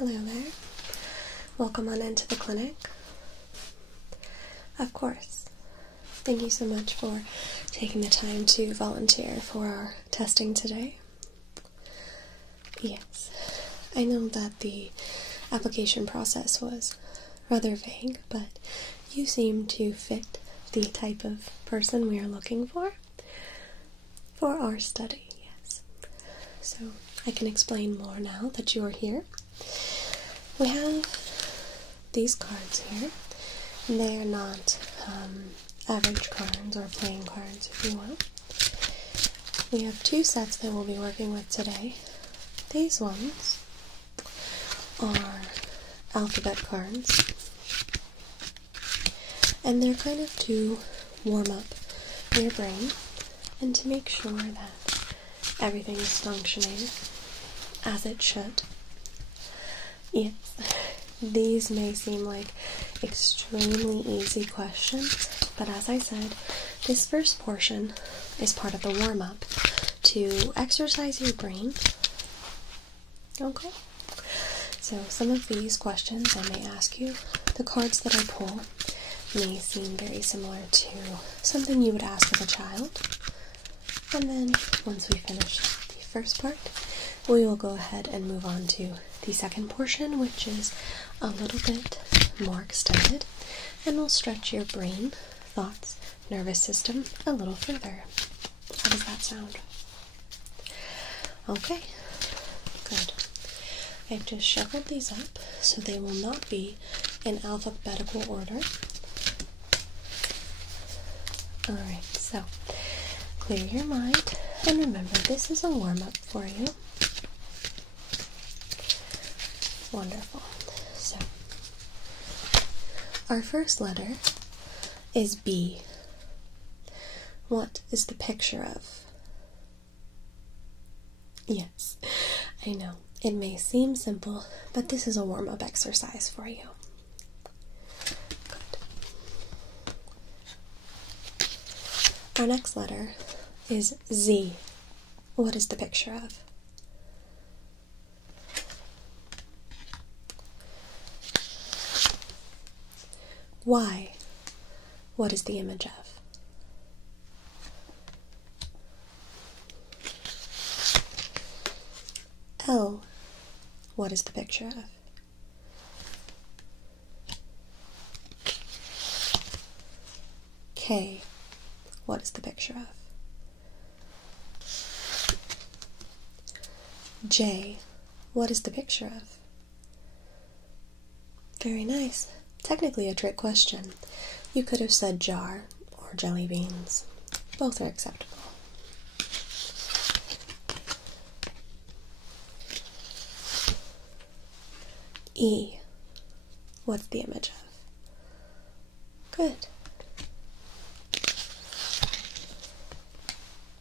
Hello there. Welcome on into the clinic. Of course. Thank you so much for taking the time to volunteer for our testing today. Yes, I know that the application process was rather vague, but you seem to fit the type of person we are looking for our study, yes. So I can explain more now that you are here. We have these cards here. They are not average cards or playing cards, if you will. We have two sets that we'll be working with today. These ones are alphabet cards, and they're kind of to warm up your brain and to make sure that everything is functioning as it should. Yes, these may seem like extremely easy questions, but as I said, this first portion is part of the warm-up to exercise your brain. Okay, so some of these questions I may ask you. The cards that I pull may seem very similar to something you would ask of a child. And then, once we finish the first part, we will go ahead and move on to the second portion, which is a little bit more extended, and will stretch your brain, thoughts, nervous system a little further. How does that sound? Okay, good. I've just shuffled these up so they will not be in alphabetical order. Alright, so clear your mind, and remember, this is a warm-up for you. Wonderful. So, our first letter is B. What is the picture of? Yes, I know, it may seem simple, but this is a warm-up exercise for you. Our next letter is Z. What is the picture of? Y. What is the image of? L. What is the picture of? K. What is the picture of? J. What is the picture of? Very nice. Technically a trick question. You could have said jar or jelly beans. Both are acceptable. E. What's the image of? Good.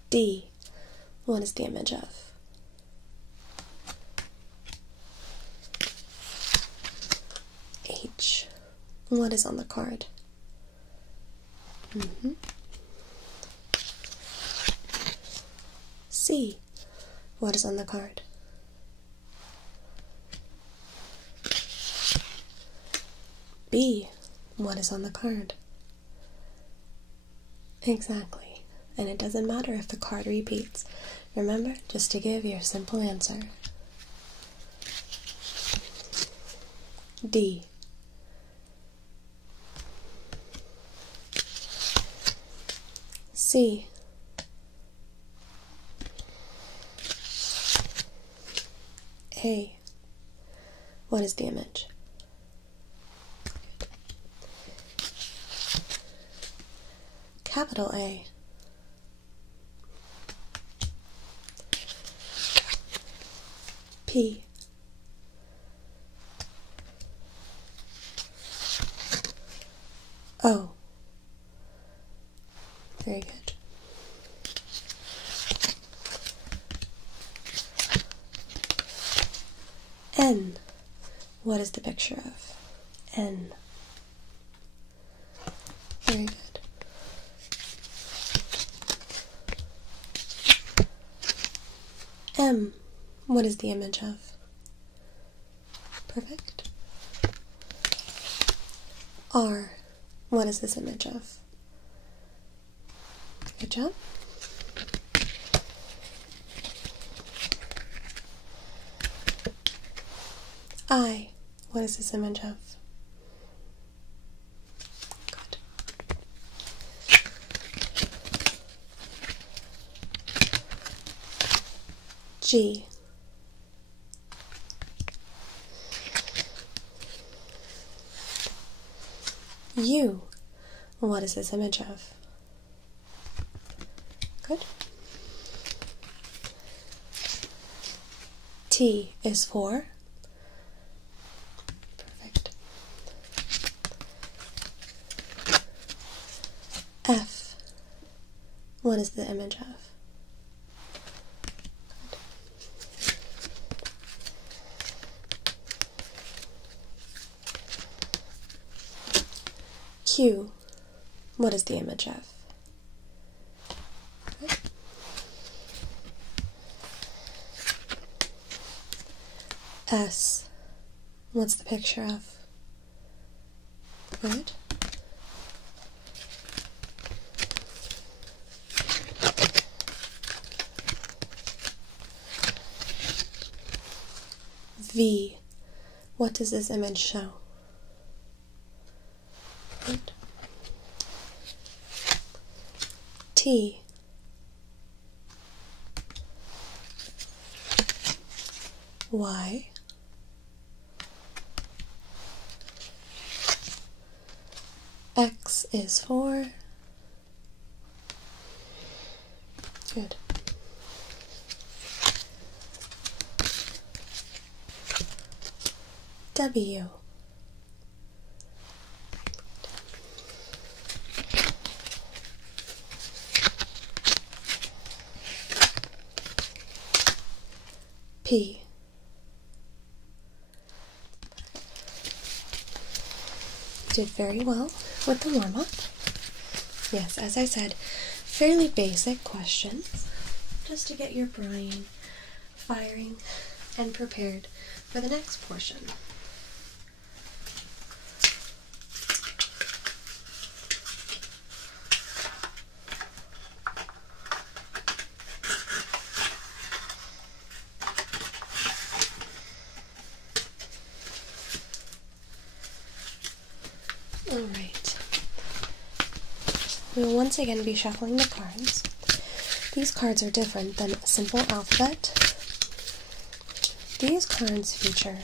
D. What is the image of? H. What is on the card? C. What is on the card? B. What is on the card? Exactly. And it doesn't matter if the card repeats. Remember, just to give your simple answer. D. C. A. What is the image? Capital A. P. O. Very good. N. What is the picture of? N. Very good. M. What is the image of? Perfect. R, what is this image of? Good job. I, what is this image of? Good. G. U, what is this image of? Good. T is for? Perfect. F, what is the image of? Q, what is the image of? Okay. S, what's the picture of? Good. V, what does this image show? Good. T, Y, X is for? Good. W, P, did very well with the warm-up. Yes, as I said, fairly basic questions, just to get your brain firing and prepared for the next portion. Alright, we will once again be shuffling the cards. These cards are different than a simple alphabet. These cards feature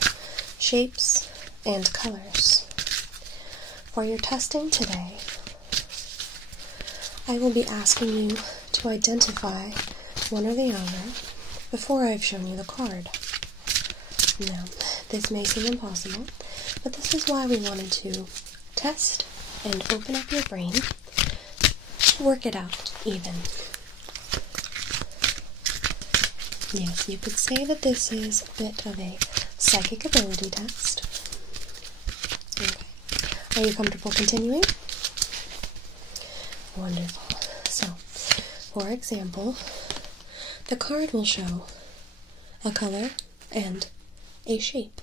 shapes and colors. For your testing today, I will be asking you to identify one or the other before I've shown you the card. Now, this may seem impossible, but this is why we wanted to test and open up your brain, work it out even. Yes, you could say that this is a bit of a psychic ability test. Okay. Are you comfortable continuing? Wonderful. So, for example, the card will show a color and a shape.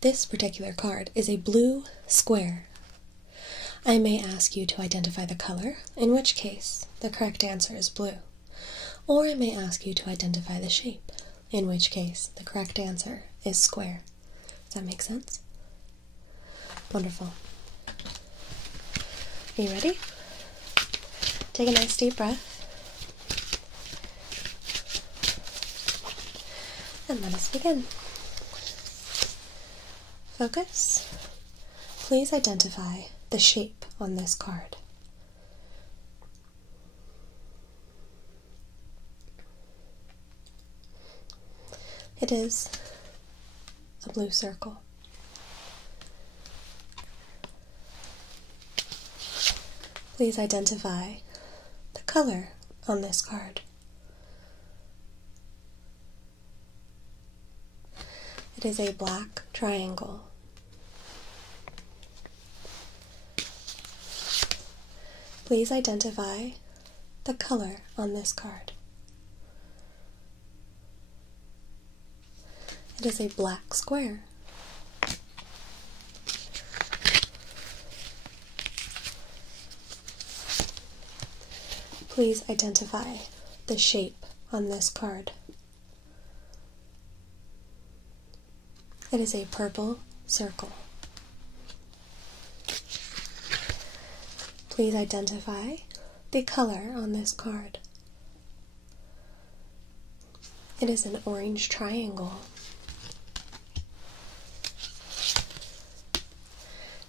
This particular card is a blue square. I may ask you to identify the color, in which case the correct answer is blue. Or I may ask you to identify the shape, in which case the correct answer is square. Does that make sense? Wonderful. Are you ready? Take a nice deep breath. And let us begin. Focus. Please identify the shape on this card. It is a blue circle. Please identify the color on this card. It is a black triangle. Please identify the color on this card. It is a black square. Please identify the shape on this card. It is a purple circle. Please identify the color on this card. It is an orange triangle.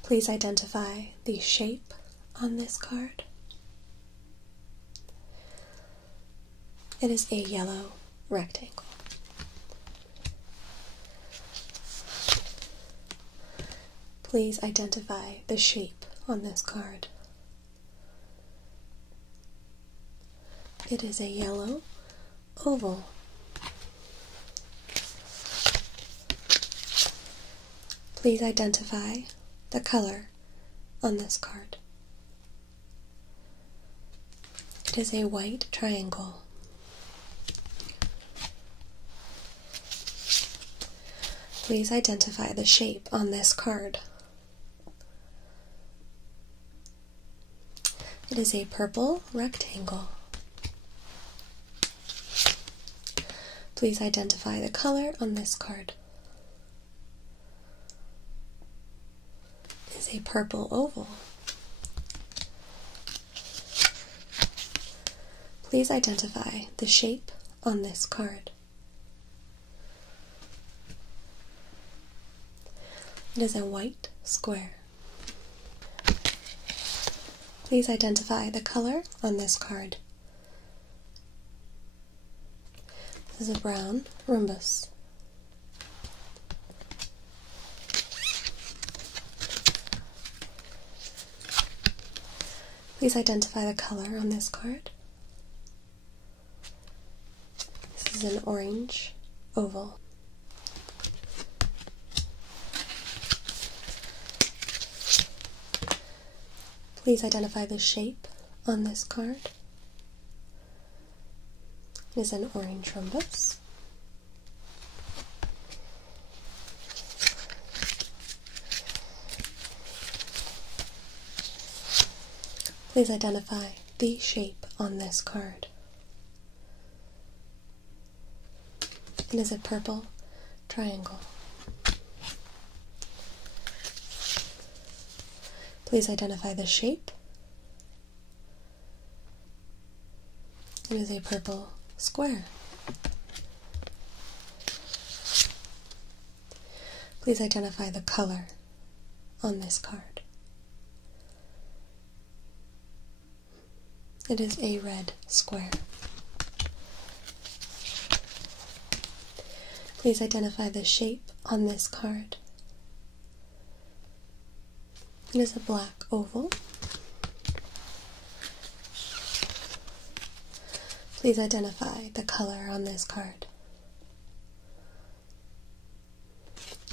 Please identify the shape on this card. It is a yellow rectangle. Please identify the shape on this card. It is a yellow oval. Please identify the color on this card. It is a white triangle. Please identify the shape on this card. It is a purple rectangle. Please identify the color on this card. It is a purple oval. Please identify the shape on this card. It is a white square. Please identify the color on this card. This is a brown rhombus. Please identify the color on this card. This is an orange oval. Please identify the shape on this card. It is an orange rhombus. Please identify the shape on this card. It is a purple triangle. Please identify the shape. It is a purple square. Please identify the color on this card. It is a red square. Please identify the shape on this card. It is a black oval. Please identify the color on this card.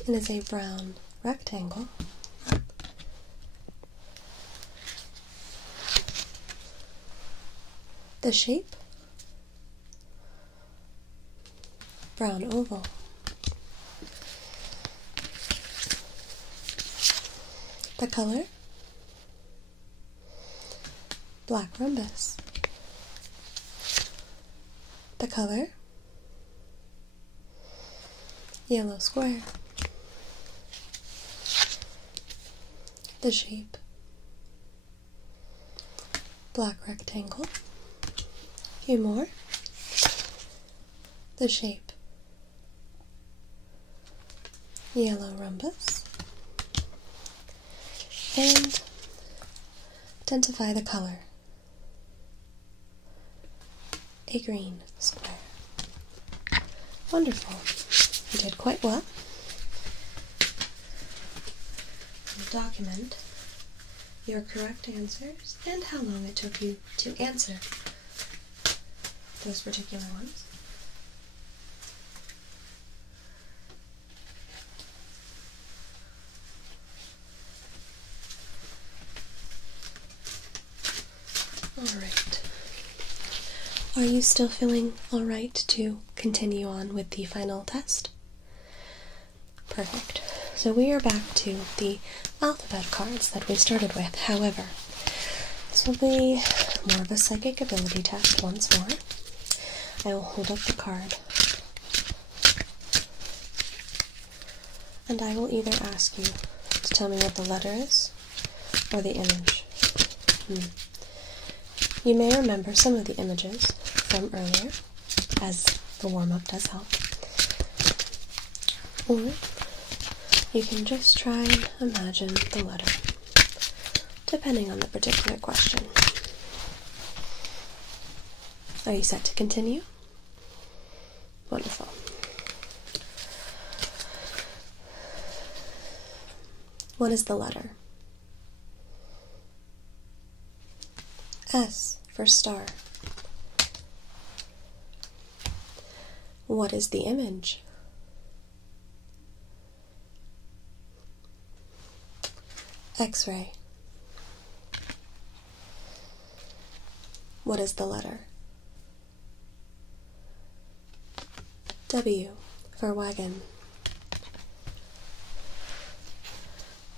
It is a brown rectangle. The shape? Brown oval. The color? Black rhombus. The color? Yellow square. The shape? Black rectangle. A few more. The shape? Yellow rhombus. And identify the color. A green square. Wonderful. You did quite well. Document your correct answers and how long it took you to answer those particular ones. Alright. Are you still feeling alright to continue on with the final test? Perfect. So we are back to the alphabet cards that we started with. However, This will be more of a psychic ability test once more. I will hold up the card, and I will either ask you to tell me what the letter is or the image. You may remember some of the images from earlier, as the warm-up does help. Or you can just try and imagine the letter, depending on the particular question. Are you set to continue? Wonderful. What is the letter? S for star. What is the image? X-ray. What is the letter? W for wagon.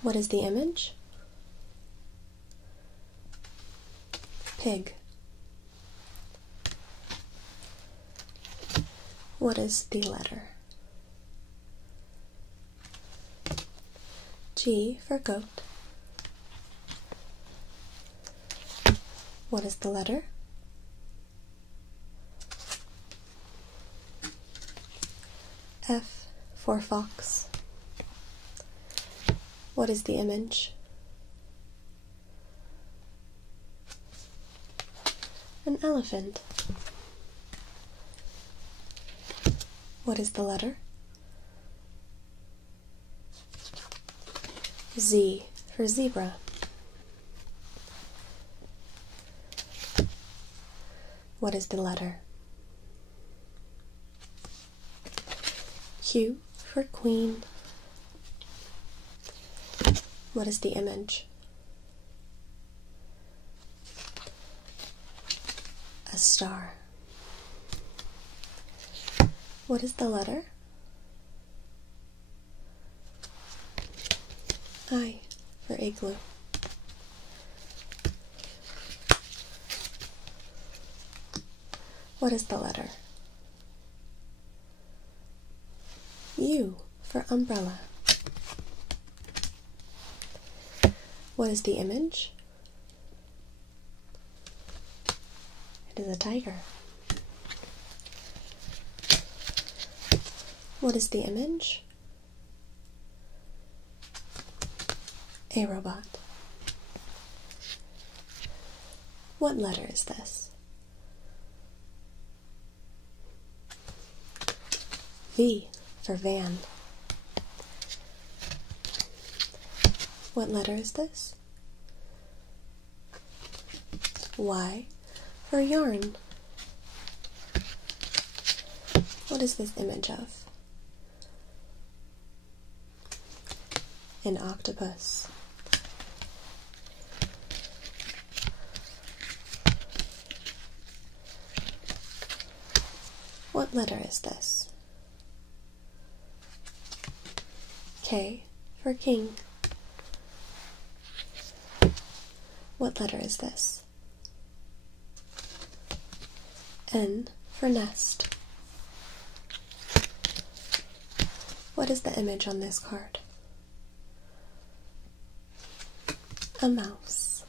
What is the image? Pig. What is the letter? G for goat. What is the letter? F for fox. What is the image? An elephant. What is the letter? Z for zebra. What is the letter? Q for queen. What is the image? A star. What is the letter? I for igloo. What is the letter? U for umbrella. What is the image? It is a tiger. What is the image? A robot. What letter is this? V for van. What letter is this? Y for yarn. What is this image of? An octopus. What letter is this? K for king. What letter is this? N for nest. What is the image on this card? A mouse.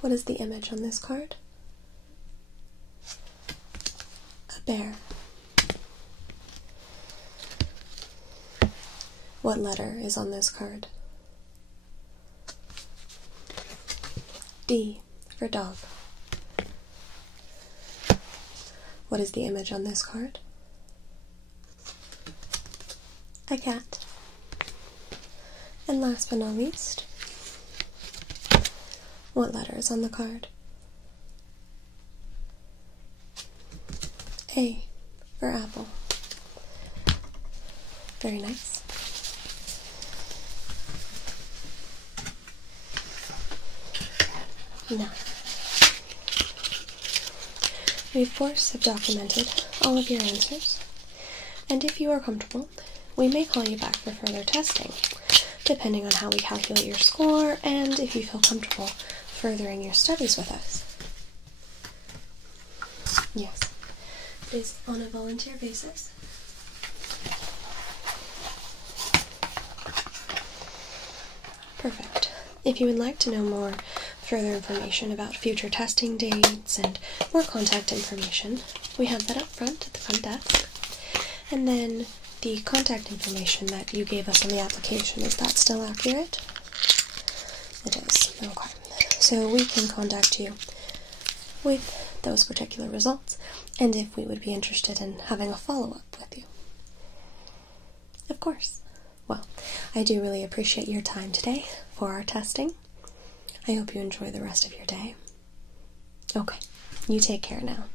What is the image on this card? A bear. What letter is on this card? D for dog. What is the image on this card? A cat. And last but not least, what letter is on the card? A for apple. Very nice. Now, We, of course, have documented all of your answers, and if you are comfortable, we may call you back for further testing, depending on how we calculate your score and if you feel comfortable furthering your studies with us. Yes, it is on a volunteer basis. Perfect. If you would like to know more further information about future testing dates and more contact information, we have that up front at the front desk. And then the contact information that you gave us on the application, is that still accurate? It is. Okay. So we can contact you with those particular results, and if we would be interested in having a follow-up with you. Of course. Well, I do really appreciate your time today for our testing. I hope you enjoy the rest of your day. Okay, you take care now.